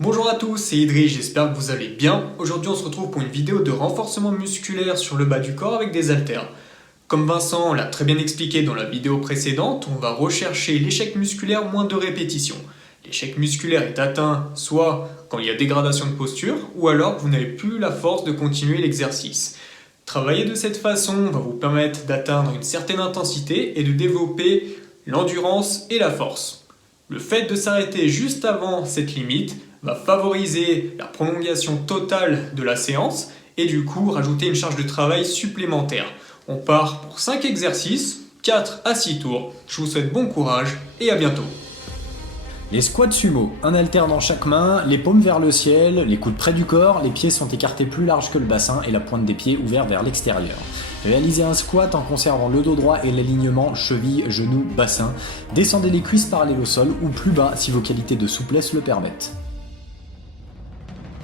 Bonjour à tous, c'est Idriss, j'espère que vous allez bien. Aujourd'hui on se retrouve pour une vidéo de renforcement musculaire sur le bas du corps avec des haltères. Comme Vincent l'a très bien expliqué dans la vidéo précédente, on va rechercher l'échec musculaire moins de répétitions. L'échec musculaire est atteint soit quand il y a dégradation de posture, ou alors que vous n'avez plus la force de continuer l'exercice. Travailler de cette façon va vous permettre d'atteindre une certaine intensité et de développer l'endurance et la force. Le fait de s'arrêter juste avant cette limite va favoriser la prolongation totale de la séance et du coup rajouter une charge de travail supplémentaire. On part pour 5 exercices, 4 à 6 tours. Je vous souhaite bon courage et à bientôt. Les squats sumo, un haltère dans chaque main, les paumes vers le ciel, les coudes près du corps, les pieds sont écartés plus large que le bassin et la pointe des pieds ouverte vers l'extérieur. Réalisez un squat en conservant le dos droit et l'alignement cheville, genou, bassin. Descendez les cuisses parallèles au sol ou plus bas si vos qualités de souplesse le permettent.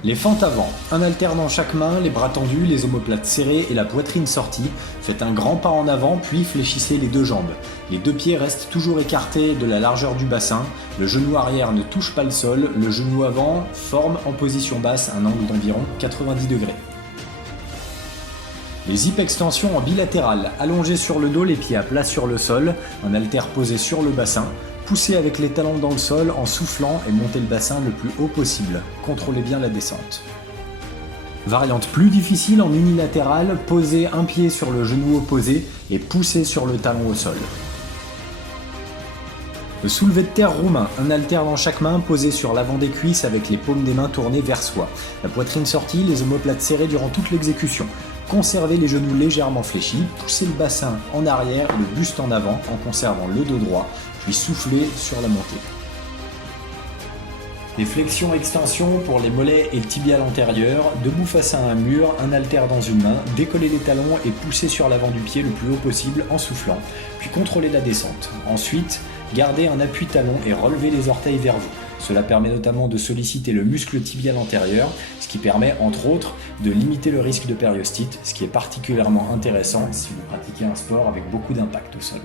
Les fentes avant, un haltère dans chaque main, les bras tendus, les omoplates serrées et la poitrine sortie. Faites un grand pas en avant puis fléchissez les deux jambes. Les deux pieds restent toujours écartés de la largeur du bassin. Le genou arrière ne touche pas le sol. Le genou avant forme en position basse un angle d'environ 90 degrés. Les hip extensions en bilatéral, allongés sur le dos, les pieds à plat sur le sol, un haltère posé sur le bassin. Poussez avec les talons dans le sol en soufflant et montez le bassin le plus haut possible. Contrôlez bien la descente. Variante plus difficile en unilatéral, posez un pied sur le genou opposé et poussez sur le talon au sol. Le soulevé de terre roumain, un haltère dans chaque main posé sur l'avant des cuisses avec les paumes des mains tournées vers soi. La poitrine sortie, les omoplates serrées durant toute l'exécution. Conservez les genoux légèrement fléchis, poussez le bassin en arrière et le buste en avant en conservant le dos droit, puis soufflez sur la montée. Les flexions-extensions pour les mollets et le tibial antérieur, debout face à un mur, un haltère dans une main, décollez les talons et poussez sur l'avant du pied le plus haut possible en soufflant, puis contrôlez la descente. Ensuite, gardez un appui talon et relevez les orteils vers vous. Cela permet notamment de solliciter le muscle tibial antérieur, ce qui permet entre autres de limiter le risque de périostite, ce qui est particulièrement intéressant si vous pratiquez un sport avec beaucoup d'impact au sol.